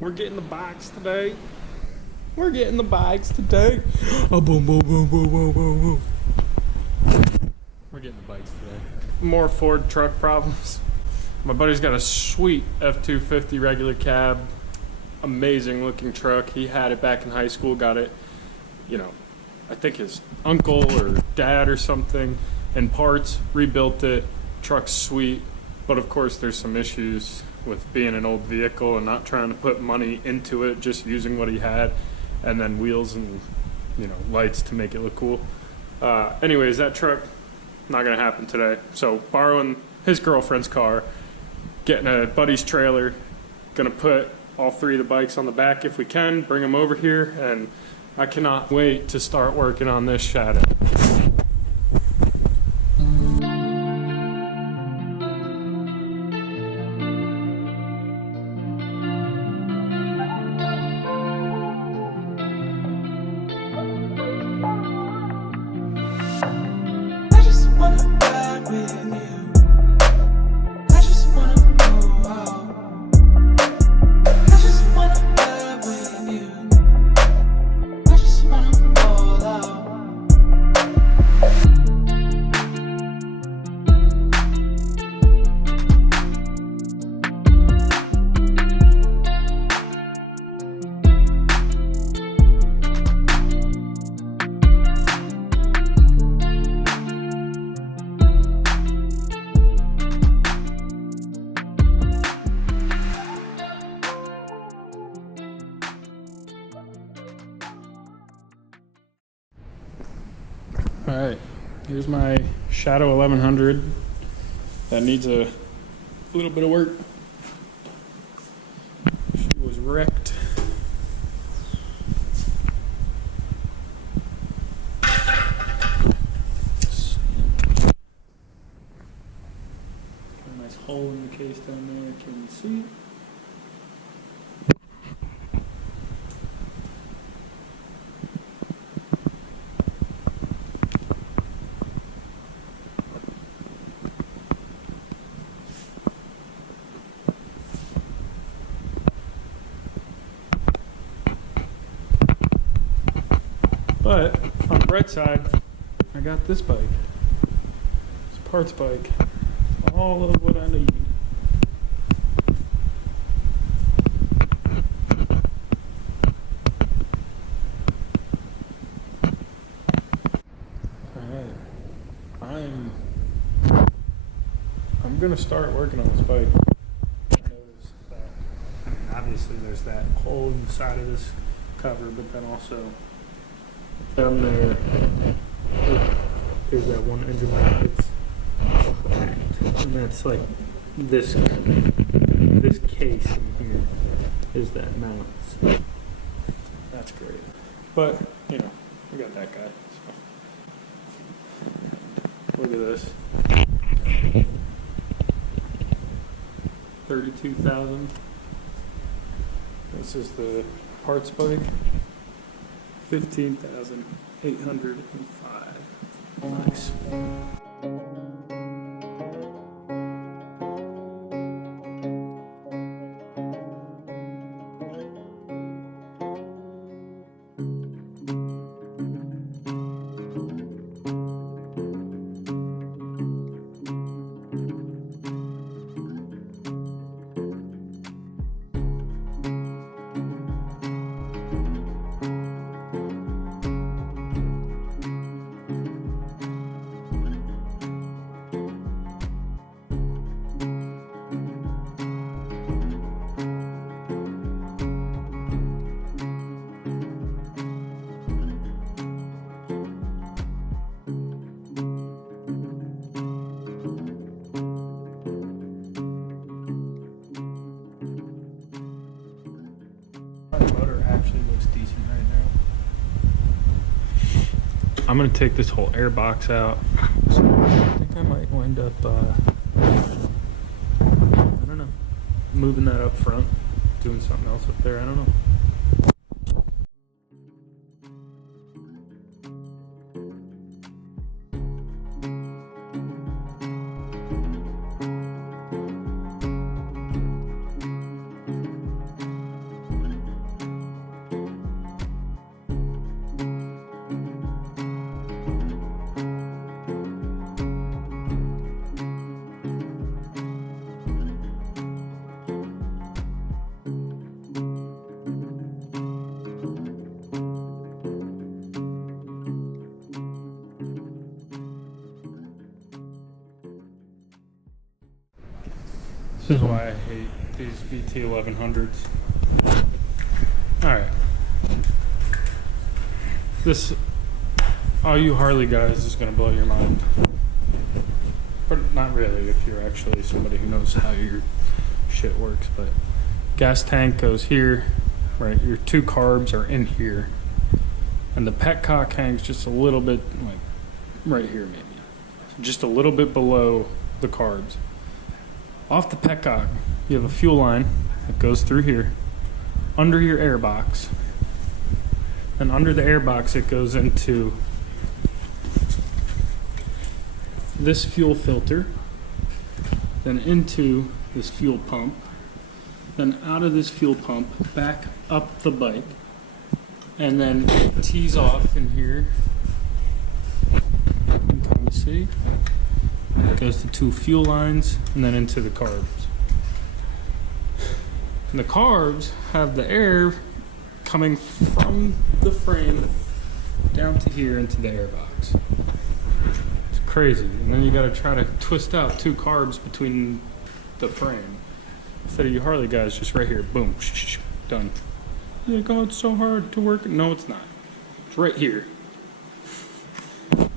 We're getting the bikes today. We're getting the bikes today. Oh, boom, boom, boom, boom, boom, boom, boom. We're getting the bikes today. More Ford truck problems. My buddy's got a sweet F-250 regular cab. Amazing looking truck. He had it back in high school, got it, you know, I think his uncle or dad or something, in parts, rebuilt it. Truck's sweet, but of course there's some issues with being an old vehicle and not trying to put money into it, just using what he had, and then wheels and, you know, lights to make it look cool. Anyways, that truck, not gonna happen today. So borrowing his girlfriend's car, getting a buddy's trailer, gonna put all three of the bikes on the back if we can, bring them over here, and I cannot wait to start working on this shadow. Alright, here's my Shadow 1100 that needs a little bit of work. She was wrecked. Got a nice hole in the case down there, can you see it? But on the bright side, I got this bike. It's a parts bike. All of what I need. Alright. I'm gonna start working on this bike. I noticed that, I mean, obviously there's that hole in the side of this cover, but then also down there, there's that one engine light that's cracked, and that's like this case in here is that mount. So that's great. But you know, we got that guy. So. Look at this. 32,000. This is the parts bike. 15,805. Nice. I'm gonna take this whole air box out. So I think I might wind up, I don't know, moving that up front, doing something else up there, I don't know. This is why I hate these VT 1100s. Alright. This, all you Harley guys, is going to blow your mind. But not really if you're actually somebody who knows how your shit works. But gas tank goes here, right? Your two carbs are in here. And the petcock hangs just a little bit, like right here maybe. Just a little bit below the carbs. Off the petcock, you have a fuel line that goes through here, under your air box. And under the air box, it goes into this fuel filter, then into this fuel pump, then out of this fuel pump, back up the bike, and then tees off in here. You can kind of see. It goes to two fuel lines and then into the carbs. And the carbs have the air coming from the frame down to here into the air box. It's crazy. And then you got to try to twist out two carbs between the frame. Instead of you Harley guys, just right here, boom, done. You're like, oh, it's so hard to work. No, it's not. It's right here. Oy,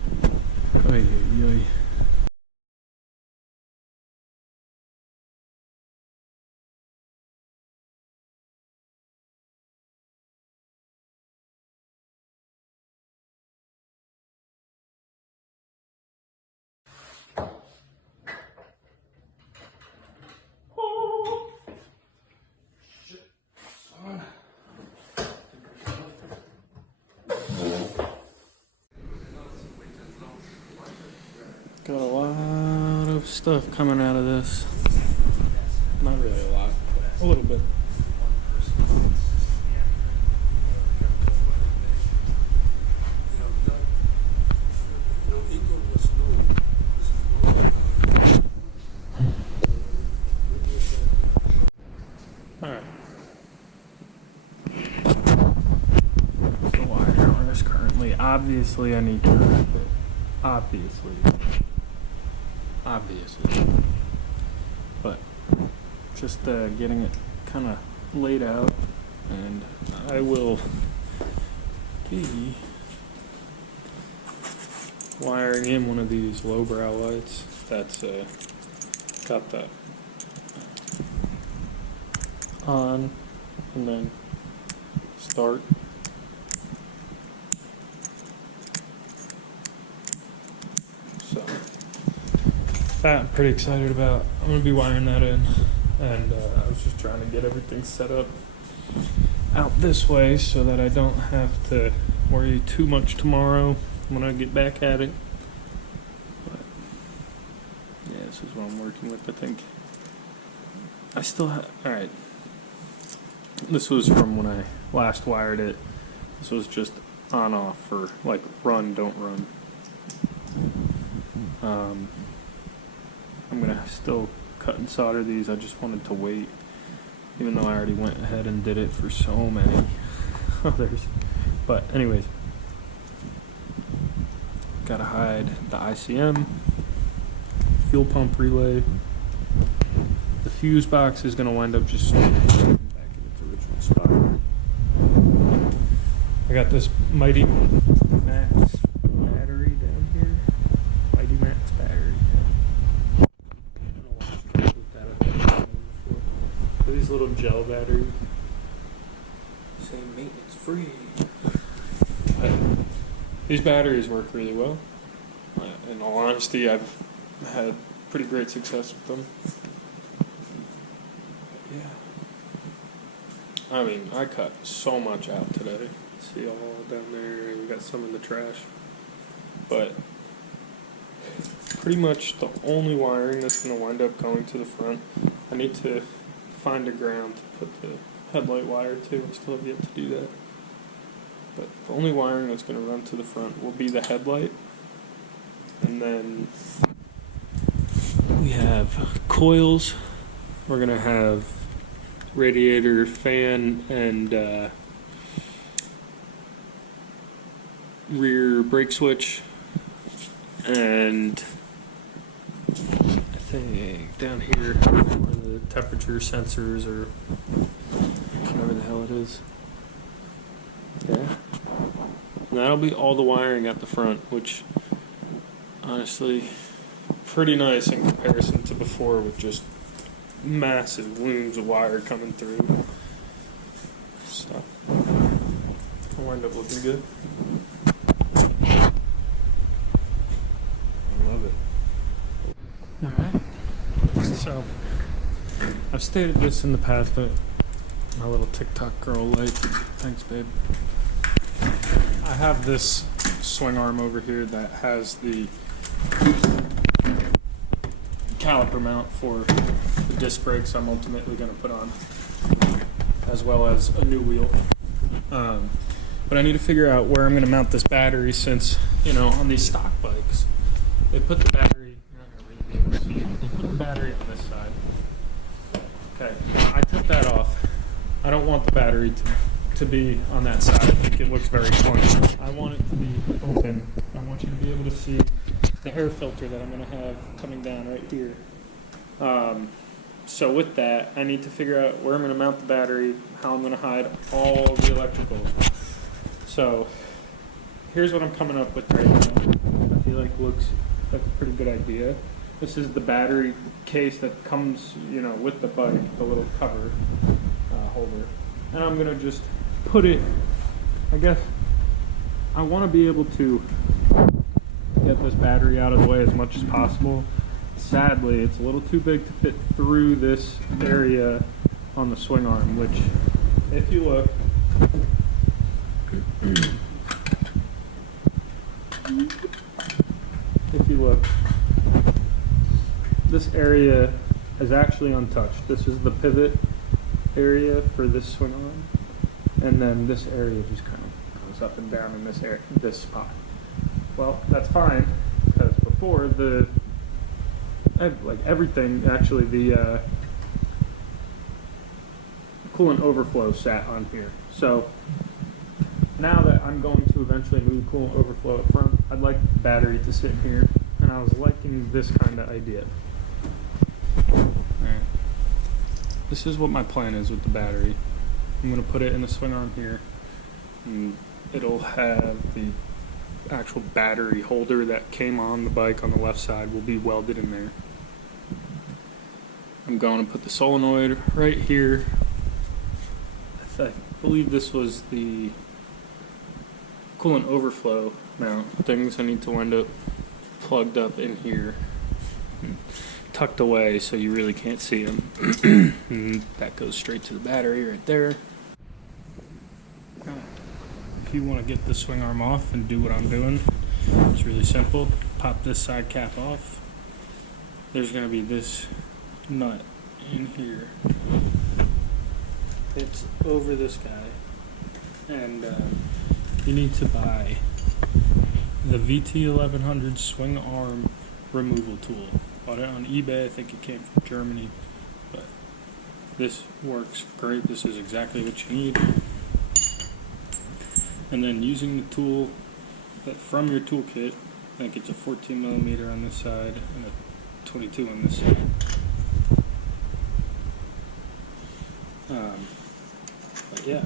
oy, oy. Got a lot of stuff coming out of this. Not really a lot, but a little bit. Alright. The wire harness currently. Obviously I need to wrap it. Obviously. But just getting it kind of laid out, and I will be wiring in one of these lowbrow lights that's got the on and then start. So that I'm pretty excited about. I'm going to be wiring that in, and I was just trying to get everything set up out this way so that I don't have to worry too much tomorrow when I get back at it. But yeah, this is what I'm working with, I think. I still have, alright, this was from when I last wired it. This was just on off for like run, don't run. I'm gonna still cut and solder these. I just wanted to wait, even though I already went ahead and did it for so many others. But anyways, gotta hide the ICM, fuel pump relay. The fuse box is gonna wind up just back in its original spot. I got this Mighty Max battery down here. Mighty Max battery. These little gel batteries. Say maintenance free. But these batteries work really well. In all honesty, I've had pretty great success with them. But yeah. I mean, I cut so much out today. See all down there, we got some in the trash. But pretty much the only wiring that's going to wind up going to the front. I need to find a ground to put the headlight wire to. I still have yet to do that. But the only wiring that's going to run to the front will be the headlight. And then we have coils. We're going to have radiator, fan, and rear brake switch. And I think down here where the the temperature sensors or whatever the hell it is. Yeah. And that'll be all the wiring at the front, which honestly pretty nice in comparison to before with just massive looms of wire coming through. So it'll end up looking good. I love it. Alright. So I've stated this in the past, but my little TikTok girl like, thanks babe. I have this swing arm over here that has the caliper mount for the disc brakes I'm ultimately going to put on, as well as a new wheel. But I need to figure out where I'm going to mount this battery, since, you know, on these stock bikes, they put the battery, you're not going to read this, they put the battery on this side. Okay, now I took that off. I don't want the battery to be on that side. I think it looks very clunky. I want it to be open. I want you to be able to see the air filter that I'm going to have coming down right here. So with that, I need to figure out where I'm going to mount the battery, how I'm going to hide all the electrical. So here's what I'm coming up with right now. I feel like looks like a pretty good idea. This is the battery case that comes, you know, with the bike, the little cover holder. And I'm going to just put it, I guess, I want to be able to get this battery out of the way as much as possible. Sadly, it's a little too big to fit through this area on the swing arm, which, if you look, this area is actually untouched. This is the pivot area for this swing arm, and then this area just kind of goes up and down in this area, this spot. Well, that's fine, because before like everything, actually the coolant overflow sat on here. So now that I'm going to eventually move coolant overflow up front, I'd like the battery to sit here, and I was liking this kind of idea. Alright. This is what my plan is with the battery. I'm going to put it in the swing arm here, and it'll have the actual battery holder that came on the bike on the left side will be welded in there. I'm going to put the solenoid right here. I believe this was the coolant overflow mount things. I need to wind up plugged up in here, tucked away so you really can't see them. And that goes straight to the battery right there. If you want to get the swing arm off and do what I'm doing, it's really simple. Pop this side cap off. There's going to be this nut in here. It's over this guy, and you need to buy the VT1100 swing arm removal tool. Bought it on eBay. I think it came from Germany, but this works great. This is exactly what you need. And then using the tool from your toolkit, I think it's a 14 millimeter on this side and a 22 on this side. But yeah,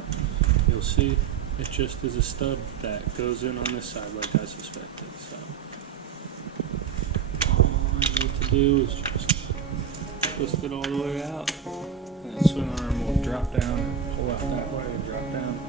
you'll see it just is a stub that goes in on this side like I suspected. So all I need to do is just twist it all the way out, and the swing arm will drop down and pull out that way and drop down.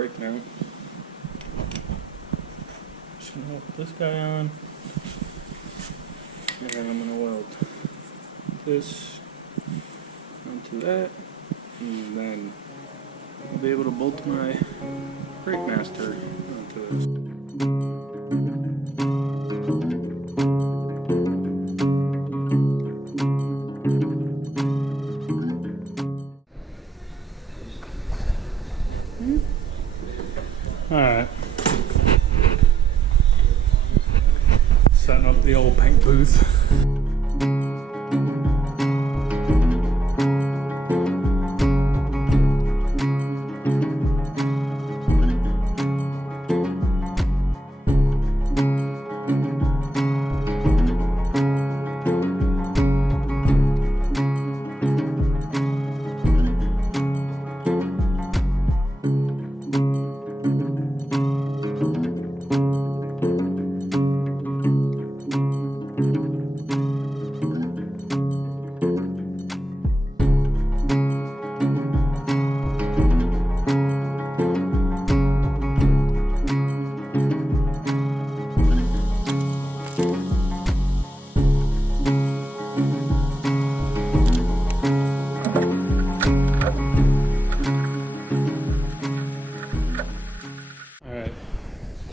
brake mount. Just gonna put this guy on, and then I'm gonna weld this onto that, and then I'll be able to bolt my brake master onto this. Alright. Setting up the old paint booth.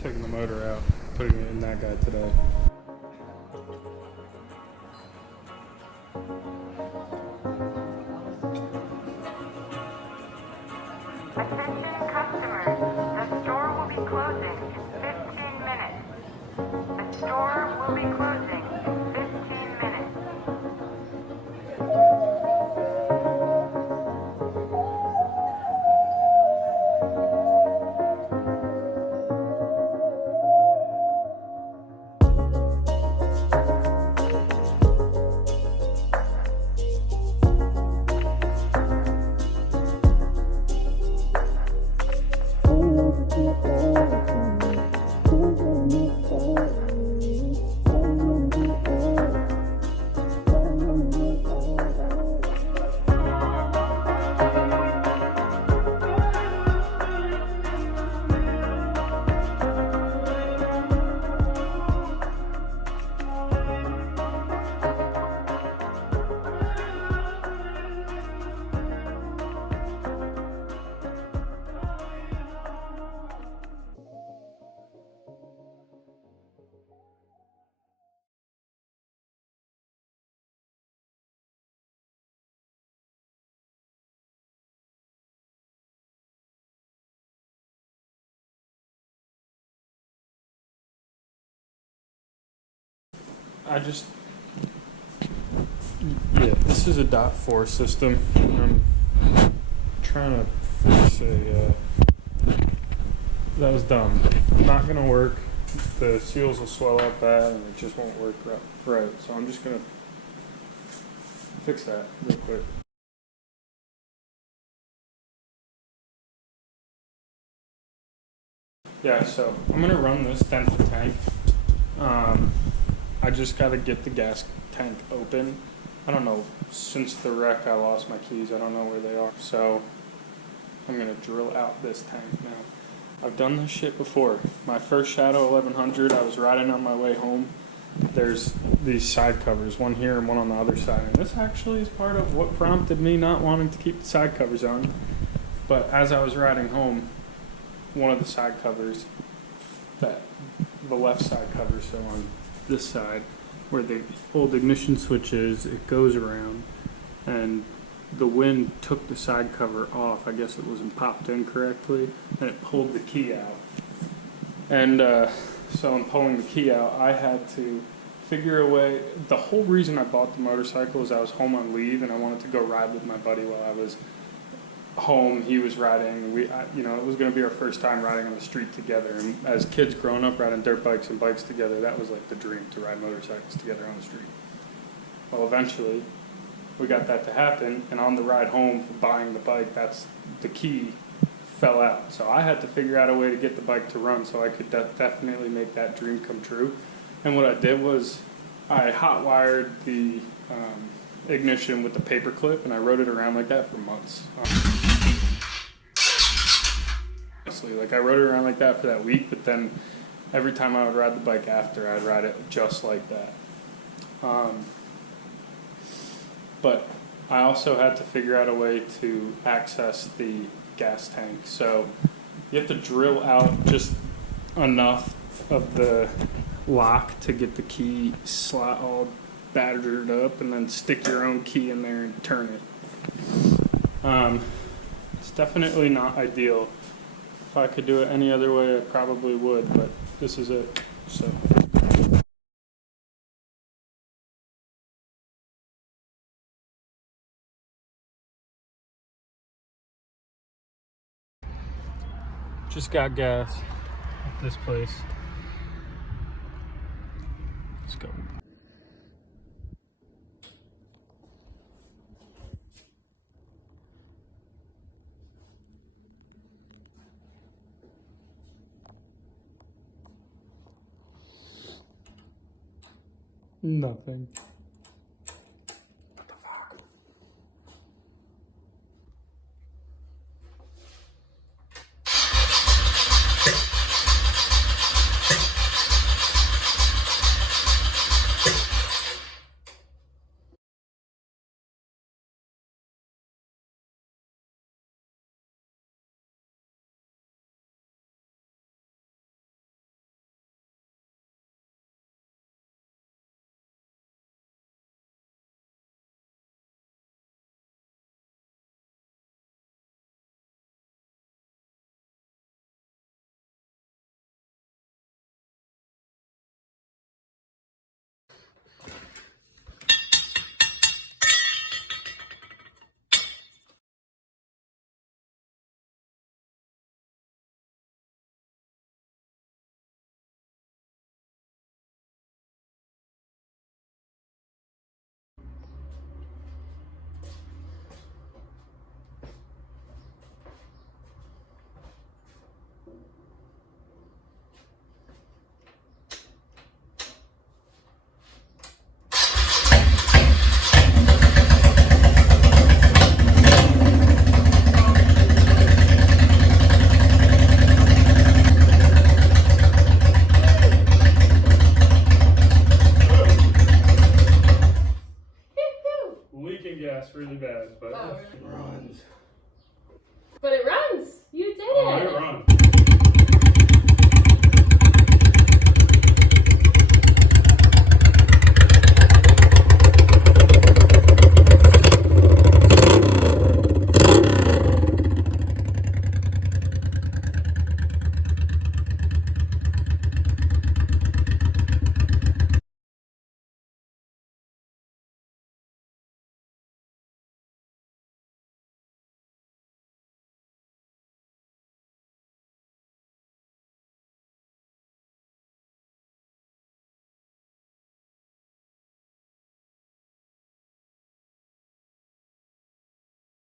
Taking the motor out, putting it in that guy today. Attention customers, the store will be closing in 15 minutes. The store will be closing in 15 minutes. This is a .4 system. I'm trying to fix that was dumb. Not gonna work. The seals will swell up bad and it just won't work right. So I'm just gonna fix that real quick. Yeah, so I'm gonna run this dent the tank. I just gotta get the gas tank open. I don't know, since the wreck I lost my keys, I don't know where they are. So I'm gonna drill out this tank now. I've done this shit before. My first Shadow 1100, I was riding on my way home. There's these side covers, one here and one on the other side. And this actually is part of what prompted me not wanting to keep the side covers on. But as I was riding home, one of the side covers, the left side cover, so on this side, where the old ignition switch is, it goes around, and the wind took the side cover off. I guess it wasn't popped in correctly, and it pulled the key out. And so in pulling the key out, I had to figure a way. The whole reason I bought the motorcycle is I was home on leave, and I wanted to go ride with my buddy while I was home. He was riding. It was going to be our first time riding on the street together. And as kids growing up riding dirt bikes and bikes together, that was like the dream, to ride motorcycles together on the street. Well, eventually, we got that to happen. And on the ride home from buying the bike, the key fell out. So I had to figure out a way to get the bike to run so I could definitely make that dream come true. And what I did was I hot wired the ignition with the paper clip, and I rode it around like that for months. honestly. Like, I rode it around like that for that week, but then every time I would ride the bike after, I'd ride it just like that. But I also had to figure out a way to access the gas tank. So you have to drill out just enough of the lock to get the key slot all battered up, and then stick your own key in there and turn it. It's definitely not ideal. If I could do it any other way, I probably would, but this is it. So. Just got gas at this place. Let's go. Nothing. What the fuck? Leaking gas really bad, but Oh, really? it runs. But it runs. You did Oh, it. it runs.